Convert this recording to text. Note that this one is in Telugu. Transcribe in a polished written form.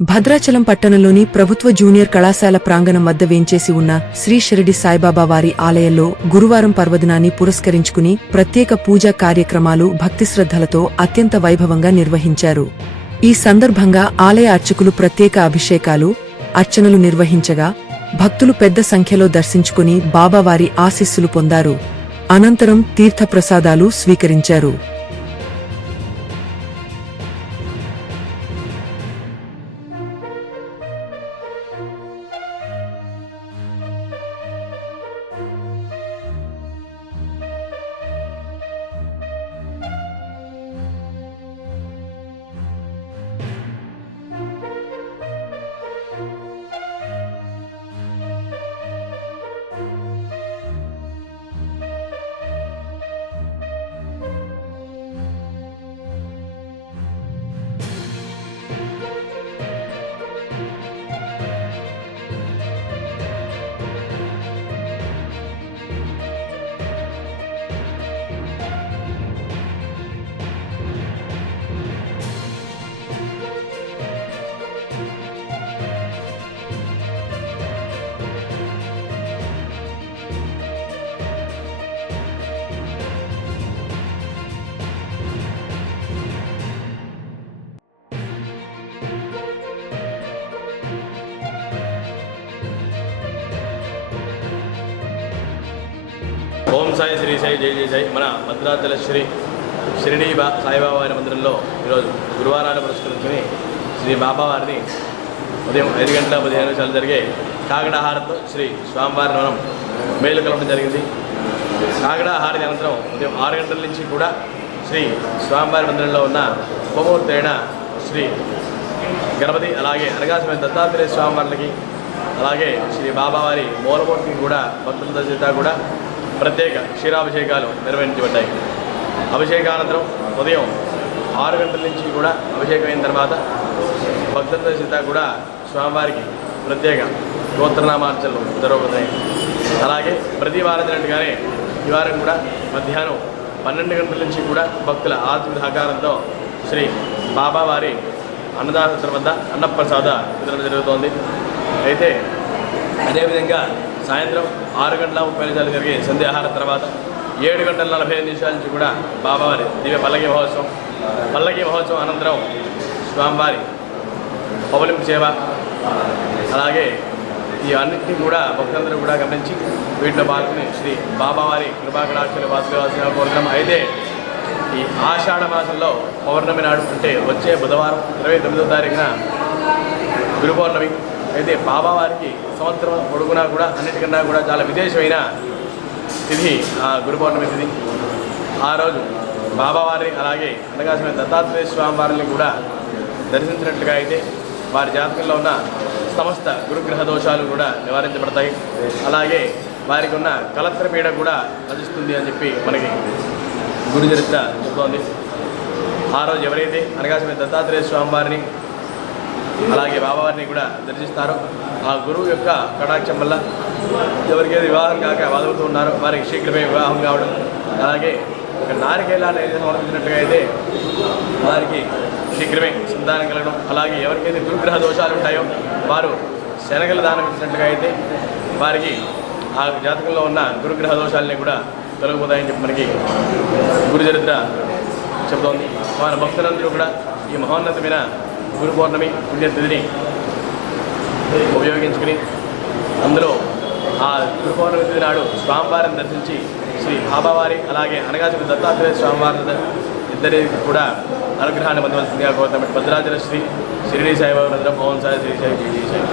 భద్రాచలం పట్టణంలోని ప్రభుత్వ జూనియర్ కళాశాల ప్రాంగణం వద్ద వేంచేసి ఉన్న శ్రీ షిరిడి సాయిబాబా వారి ఆలయంలో గురువారం పర్వదినాన్ని పురస్కరించుకుని ప్రత్యేక పూజా కార్యక్రమాలు భక్తిశ్రద్ధలతో అత్యంత వైభవంగా నిర్వహించారు. ఈ సందర్భంగా ఆలయ అర్చకులు ప్రత్యేక అభిషేకాలు, అర్చనలు నిర్వహించగా భక్తులు పెద్ద సంఖ్యలో దర్శించుకుని బాబావారి ఆశీస్సులు పొందారు. అనంతరం తీర్థప్రసాదాలు స్వీకరించారు. ఓం సాయి శ్రీ సాయి జై జై సాయి. మన భద్రాచల శ్రీ షిరిడి సాయిబాబా వారి మందిరంలో ఈరోజు గురువారాన్ని పురస్కరించుకుని శ్రీ బాబా వారిని ఉదయం 5:15 జరిగే కాగడాహారంతో శ్రీ స్వామివారిని మనం మేలు కలవడం జరిగింది. కాగడాహారతి అనంతరం ఉదయం 6 గంటల నుంచి కూడా శ్రీ స్వామివారి మందిరంలో ఉన్న ఉపమూర్తి అయిన శ్రీ గణపతి, అలాగే అనగాసమైన దత్తాత్రేయ స్వామివారికి, అలాగే శ్రీ బాబావారి మూలమూర్తికి కూడా భక్తుల చేత కూడా ప్రత్యేక క్షీరాభిషేకాలు నిర్వహించబడ్డాయి. అభిషేకానంతరం ఉదయం 6 గంటల నుంచి కూడా అభిషేకం అయిన తర్వాత భక్తుల చేత కూడా స్వామివారికి ప్రత్యేక గోత్రనామార్చనలు జరుగుతున్నాయి. అలాగే ప్రతి వారమైనట్టుగానే ఈ వారం కూడా మధ్యాహ్నం 12 గంటల నుంచి కూడా భక్తుల ఆత్మ సహకారంతో శ్రీ బాబావారి అన్నదాన వద్ద అన్నప్రసాద వితరణ జరుగుతోంది. అయితే అదేవిధంగా సాయంత్రం 6:30 జరిగే సంధ్యాహారం తర్వాత 7:45 నుంచి కూడా బాబావారి దివ్య పల్లకి మహోత్సవం అనంతరం స్వామివారి పవలింపు సేవ, అలాగే ఈ అన్నింటినీ కూడా భక్తులందరూ కూడా గమనించి వీటిలో పాల్గొని శ్రీ బాబావారి కృపాకటాక్షలు వాసుదేవాసిన కోరుతున్నాం. అయితే ఈ ఆషాఢ మాసంలో పౌర్ణమి నాడు, అంటే వచ్చే బుధవారం 29వ తారీఖున గురు పౌర్ణమి. అయితే బాబావారికి సంవత్సరం పొడుగునా కూడా అన్నిటికన్నా కూడా చాలా విశేషమైన తిథి ఆ గురు పౌర్ణమి తిథి. ఆ రోజు బాబావారిని, అలాగే అనగాసమైన దత్తాత్రేయ స్వామి వారిని కూడా దర్శించినట్లుగా అయితే వారి జాతకంలో ఉన్న సమస్త గురుగ్రహ దోషాలు కూడా నివారించబడతాయి. అలాగే వారికి ఉన్న కలత్ర పీడ కూడా నశిస్తుంది అని చెప్పి మనకి గురు చరిత్ర చెబుతోంది. ఆ రోజు ఎవరైతే అనగాసమైన దత్తాత్రేయ స్వామి వారిని, అలాగే బాబావారిని కూడా దర్శిస్తారో ఆ గురువు యొక్క కటాక్షం వల్ల ఎవరికైతే వివాహం కాక బాధపడుతూ ఉన్నారో వారికి శీఘ్రమే వివాహం కావడం, అలాగే ఒక నారికేళాన్ని ఏదైతే సమర్పించినట్టుగా అయితే వారికి శీఘ్రమే సంతానం కలగడం, అలాగే ఎవరికైతే గురుగ్రహ దోషాలు ఉంటాయో వారు శనగల దానం ఇచ్చినట్టుగా అయితే వారికి ఆ జాతకంలో ఉన్న గురుగ్రహ దోషాలని కూడా తొలగిపోతాయని చెప్పి మనకి గురు చరిత్ర చెబుతోంది. మన భక్తులందరూ కూడా ఈ మహోన్నతమైన గురు పౌర్ణమి పుణ్యతిథిని ఉపయోగించుకుని అందులో ఆ గురు పౌర్ణమి తిథి నాడు స్వామివారిని దర్శించి శ్రీ బాబావారి, అలాగే అనగాసిన దత్తాత్రేయ స్వామివారి ఇద్దరికి కూడా అనుగ్రహాన్ని పొందవలసిందిగా కోరుతాం. భద్రాచల శ్రీ షిరిడి సాయిబాబా మందిరం. ఓం సాయి శ్రీ సాయి జై జై సాయి.